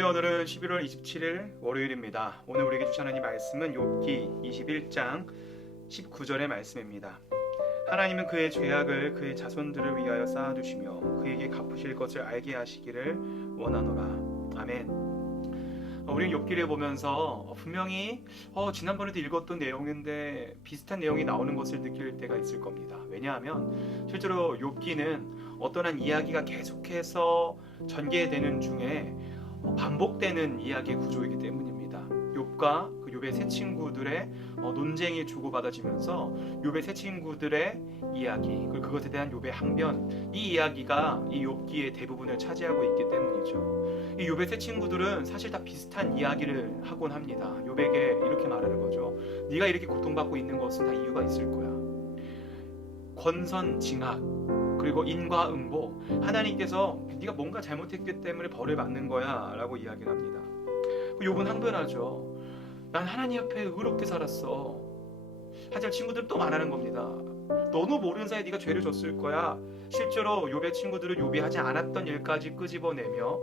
할렐루야. 오늘은 11월 27일 월요일입니다. 오늘 우리에게 주신 하나님 말씀은 욥기 21장 19절의 말씀입니다. 하나님은 그의 죄악을 그의 자손들을 위하여 쌓아두시며 그에게 갚으실 것을 알게 하시기를 원하노라. 아멘. 우리는 욥기를 보면서 분명히 지난번에도 읽었던 내용인데 비슷한 내용이 나오는 것을 느낄 때가 있을 겁니다. 왜냐하면 실제로 욥기는 어떤 한 이야기가 계속해서 전개되는 중에 반복되는 이야기의 구조이기 때문입니다. 욥과 그 욥의 세 친구들의 논쟁이 주고받아지면서 욥의 세 친구들의 이야기, 그리고 그것에 대한 욥의 항변, 이 이야기가 이 욥기의 대부분을 차지하고 있기 때문이죠. 이 욥의 세 친구들은 사실 다 비슷한 이야기를 하곤 합니다. 욥에게 이렇게 말하는 거죠. 네가 이렇게 고통받고 있는 것은 다 이유가 있을 거야. 권선징악, 그리고 인과응보, 하나님께서 네가 뭔가 잘못했기 때문에 벌을 받는 거야 라고 이야기를 합니다. 욥은 항변하죠. 난 하나님 앞에 의롭게 살았어. 하지만 친구들은 또 말하는 겁니다. 너도 모르는 사이에 네가 죄를 졌을 거야. 실제로 욥의 친구들은 욥이 하지 않았던 일까지 끄집어내며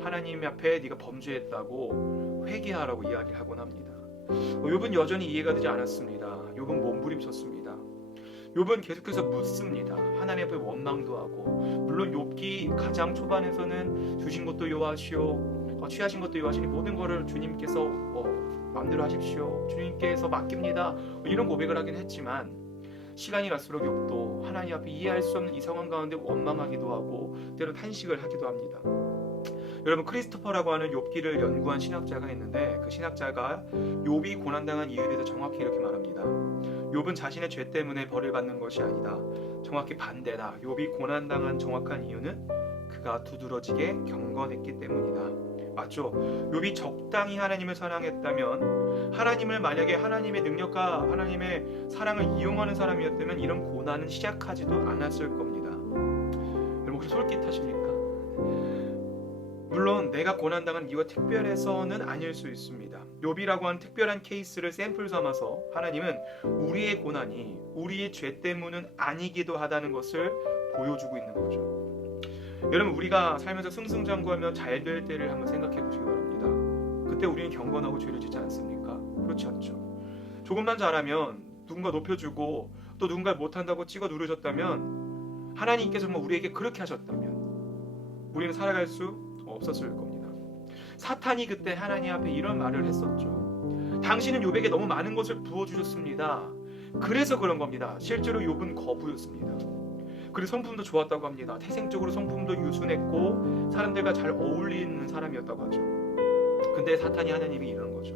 하나님 앞에 네가 범죄했다고 회개하라고 이야기를 하곤 합니다. 욥은 여전히 이해가 되지 않았습니다. 욥은 몸부림쳤습니다. 욥은 계속해서 묻습니다. 하나님 앞에 원망도 하고, 물론 욥기 가장 초반에서는 주신 것도 여호와시오, 취하신 것도 여호와시니 모든 것을 주님께서 마음대로 하십시오, 주님께서 맡깁니다, 이런 고백을 하긴 했지만 시간이 갈수록 욥도 하나님 앞에 이해할 수 없는 이 상황 가운데 원망하기도 하고 때로는 탄식을 하기도 합니다. 여러분, 크리스토퍼라고 하는 욥기를 연구한 신학자가 있는데 그 신학자가 욥이 고난당한 이유에 대해서 정확히 이렇게 말합니다. 욥은 자신의 죄 때문에 벌을 받는 것이 아니다. 정확히 반대다. 욥이 고난당한 정확한 이유는 그가 두드러지게 경건했기 때문이다. 맞죠? 욥이 적당히 하나님을 사랑했다면, 하나님을 만약에 하나님의 능력과 하나님의 사랑을 이용하는 사람이었다면 이런 고난은 시작하지도 않았을 겁니다. 여러분, 혹시 솔깃하십니까? 물론 내가 고난당한 이유가 특별해서는 아닐 수 있습니다. 욥이라고 하는 특별한 케이스를 샘플 삼아서 하나님은 우리의 고난이 우리의 죄 때문은 아니기도 하다는 것을 보여주고 있는 거죠. 여러분, 우리가 살면서 승승장구하며 잘 될 때를 한번 생각해 보시기 바랍니다. 그때 우리는 경건하고 죄를 짓지 않습니까? 그렇지 않죠. 조금만 잘하면 누군가 높여주고 또 누군가 못한다고 찍어 누르셨다면, 하나님께서 정말 우리에게 그렇게 하셨다면 우리는 살아갈 수 없었을 겁니다. 사탄이 그때 하나님 앞에 이런 말을 했었죠. 당신은 욥에게 너무 많은 것을 부어주셨습니다. 그래서 그런 겁니다. 실제로 욥은 거부였습니다. 그리고 성품도 좋았다고 합니다. 태생적으로 성품도 유순했고 사람들과 잘 어울리는 사람이었다고 하죠. 근데 사탄이 하나님이 이러는 거죠.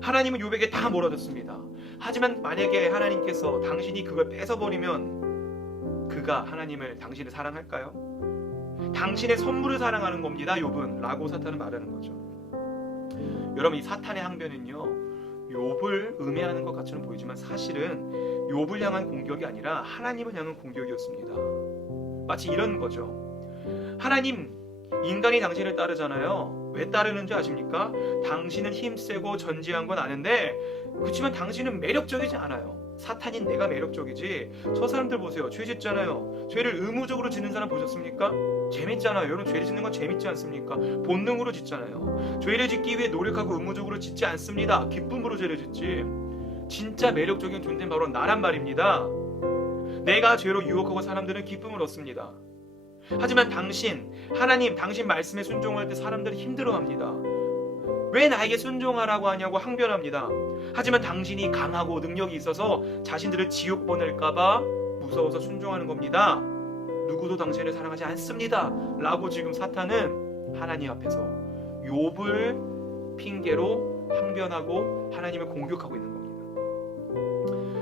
하나님은 욥에게 다 몰아줬습니다. 하지만 만약에 하나님께서 당신이 그걸 뺏어버리면 그가 당신을 사랑할까요? 당신의 선물을 사랑하는 겁니다, 욥은, 라고 사탄은 말하는 거죠. 여러분, 이 사탄의 항변은요, 욥을 음해하는 것 같이는 보이지만 사실은 욥을 향한 공격이 아니라 하나님을 향한 공격이었습니다. 마치 이런 거죠. 하나님, 인간이 당신을 따르잖아요. 왜 따르는 줄 아십니까? 당신은 힘세고 전지한 건 아는데 그렇지만 당신은 매력적이지 않아요. 사탄인 내가 매력적이지, 저 사람들 보세요. 죄 짓잖아요. 죄를 의무적으로 짓는 사람 보셨습니까? 재밌잖아요. 여러분, 죄를 짓는 건 재밌지 않습니까? 본능으로 짓잖아요. 죄를 짓기 위해 노력하고 의무적으로 짓지 않습니다. 기쁨으로 죄를 짓지. 진짜 매력적인 존재는 바로 나란 말입니다. 내가 죄로 유혹하고 사람들은 기쁨을 얻습니다. 하지만 하나님, 당신 말씀에 순종할 때 사람들이 힘들어합니다. 왜 나에게 순종하라고 하냐고 항변합니다. 하지만 당신이 강하고 능력이 있어서 자신들을 지옥 보낼까봐 무서워서 순종하는 겁니다. 누구도 당신을 사랑하지 않습니다, 라고 지금 사탄은 하나님 앞에서 욥을 핑계로 항변하고 하나님을 공격하고 있는 겁니다.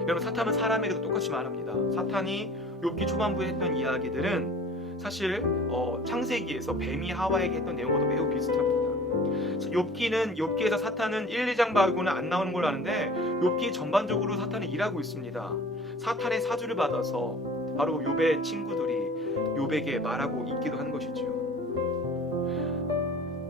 여러분, 사탄은 사람에게도 똑같이 말합니다. 사탄이 욥기 초반부에 했던 이야기들은 사실 창세기에서 뱀이 하와에게 했던 내용과도 매우 비슷합니다. 욥기에서 사탄은 1, 2장 말고는 안 나오는 걸로 아는데 욥기 전반적으로 사탄은 일하고 있습니다. 사탄의 사주를 받아서 바로 욥의 친구들이 욥에게 말하고 있기도 한 것이지요.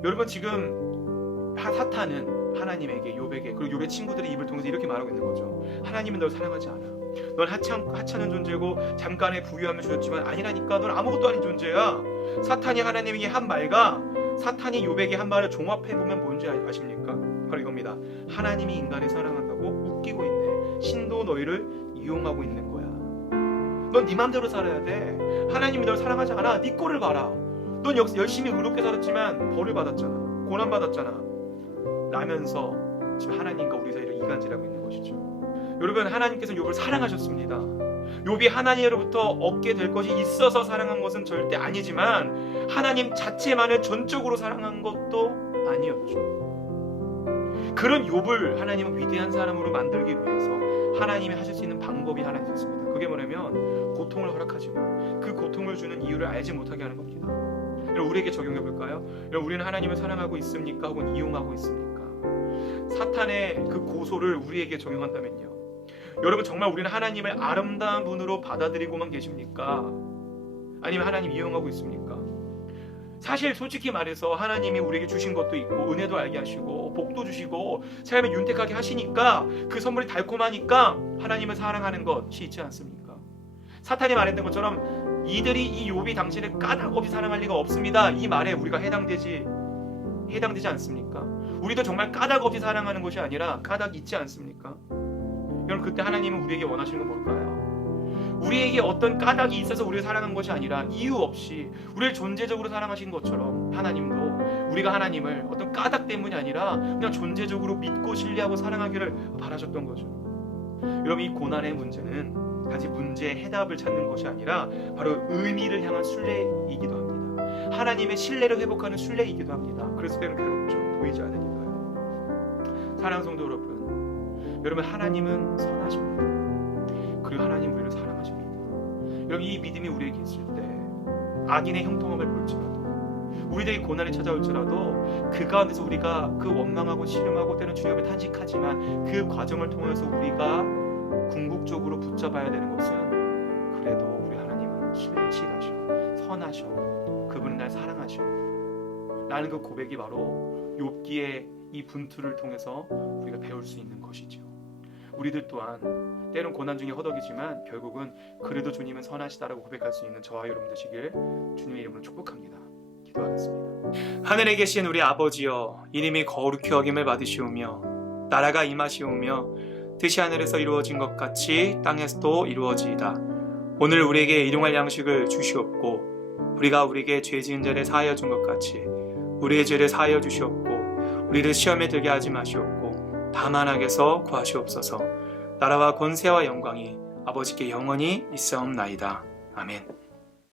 여러분, 지금 사탄은 하나님에게, 욥에게, 그리고 욥의 친구들의 입을 통해서 이렇게 말하고 있는 거죠. 하나님은 널 사랑하지 않아. 넌 하찮은 존재고 잠깐의 부유함을 주셨지만 아니라니까. 넌 아무것도 아닌 존재야. 사탄이 하나님에게 한 말과 사탄이 욥에게 한 말을 종합해보면 뭔지 아십니까? 바로 이겁니다. 하나님이 인간을 사랑한다고 웃기고 있네. 신도 너희를 이용하고 있는 거야. 넌 네 맘대로 살아야 돼. 하나님이 널 사랑하지 않아. 네 꼴을 봐라. 넌 열심히 의롭게 살았지만 벌을 받았잖아. 고난 받았잖아. 라면서 지금 하나님과 우리 사이를 이간질하고 있는 것이죠. 여러분, 하나님께서는 욥을 사랑하셨습니다. 욥이 하나님으로부터 얻게 될 것이 있어서 사랑한 것은 절대 아니지만 하나님 자체만을 전적으로 사랑한 것도 아니었죠. 그런 욥을 하나님은 위대한 사람으로 만들기 위해서 하나님이 하실 수 있는 방법이 하나 있었습니다. 그게 뭐냐면 고통을 허락하지만 그 고통을 주는 이유를 알지 못하게 하는 겁니다. 우리에게 적용해 볼까요? 우리는 하나님을 사랑하고 있습니까? 혹은 이용하고 있습니까? 사탄의 그 고소를 우리에게 적용한다면요, 여러분, 정말 우리는 하나님을 아름다운 분으로 받아들이고만 계십니까? 아니면 하나님 이용하고 있습니까? 사실 솔직히 말해서 하나님이 우리에게 주신 것도 있고 은혜도 알게 하시고 복도 주시고 삶을 윤택하게 하시니까 그 선물이 달콤하니까 하나님을 사랑하는 것이 있지 않습니까? 사탄이 말했던 것처럼 이들이 이 욥이 당신을 까닭 없이 사랑할 리가 없습니다. 이 말에 우리가 해당되지 않습니까? 우리도 정말 까닭 없이 사랑하는 것이 아니라 까닭이 있지 않습니까? 여러분, 그때 하나님은 우리에게 원하시는 건 뭘까요? 우리에게 어떤 까닭이 있어서 우리를 사랑한 것이 아니라 이유 없이 우리를 존재적으로 사랑하신 것처럼 하나님도 우리가 하나님을 어떤 까닭 때문이 아니라 그냥 존재적으로 믿고 신뢰하고 사랑하기를 바라셨던 거죠. 여러분, 이 고난의 문제는 단지 문제의 해답을 찾는 것이 아니라 바로 의미를 향한 순례이기도 합니다. 하나님의 신뢰를 회복하는 순례이기도 합니다. 그래서 때는 괴롭죠. 보이지 않으니까요. 사랑하는 성도 여러분, 하나님은 선하십니다. 그리고 하나님 우리를 사랑하십니다. 여러분, 이 믿음이 우리에게 있을 때 악인의 형통함을 볼지라도 우리들이 고난이 찾아올지라도 그 가운데서 우리가 그 원망하고 신음하고 때는 주님을 탄식하지만 그 과정을 통해서 우리가 궁극적으로 붙잡아야 되는 것은 그래도 우리 하나님은 신실하셔, 선하셔, 그분은 날 사랑하셔 라는 그 고백이 바로 욥기의 이 분투를 통해서 우리가 배울 수 있는 것이죠. 우리들 또한 때론 고난 중에 허덕이지만 결국은 그래도 주님은 선하시다라고 고백할 수 있는 저와 여러분 되시길 주님의 이름으로 축복합니다. 기도하겠습니다. 하늘에 계신 우리 아버지여, 이름이 거룩히 여김을 받으시오며 나라가 임하시오며 뜻이 하늘에서 이루어진 것 같이 땅에서도 이루어지이다. 오늘 우리에게 일용할 양식을 주시옵고 우리가 우리에게 죄 지은 자를 사하여 준 것 같이 우리의 죄를 사하여 주시옵고 우리를 시험에 들게 하지 마시옵고 다만 악에서 구하시옵소서. 나라와 권세와 영광이 아버지께 영원히 있사옵나이다. 아멘.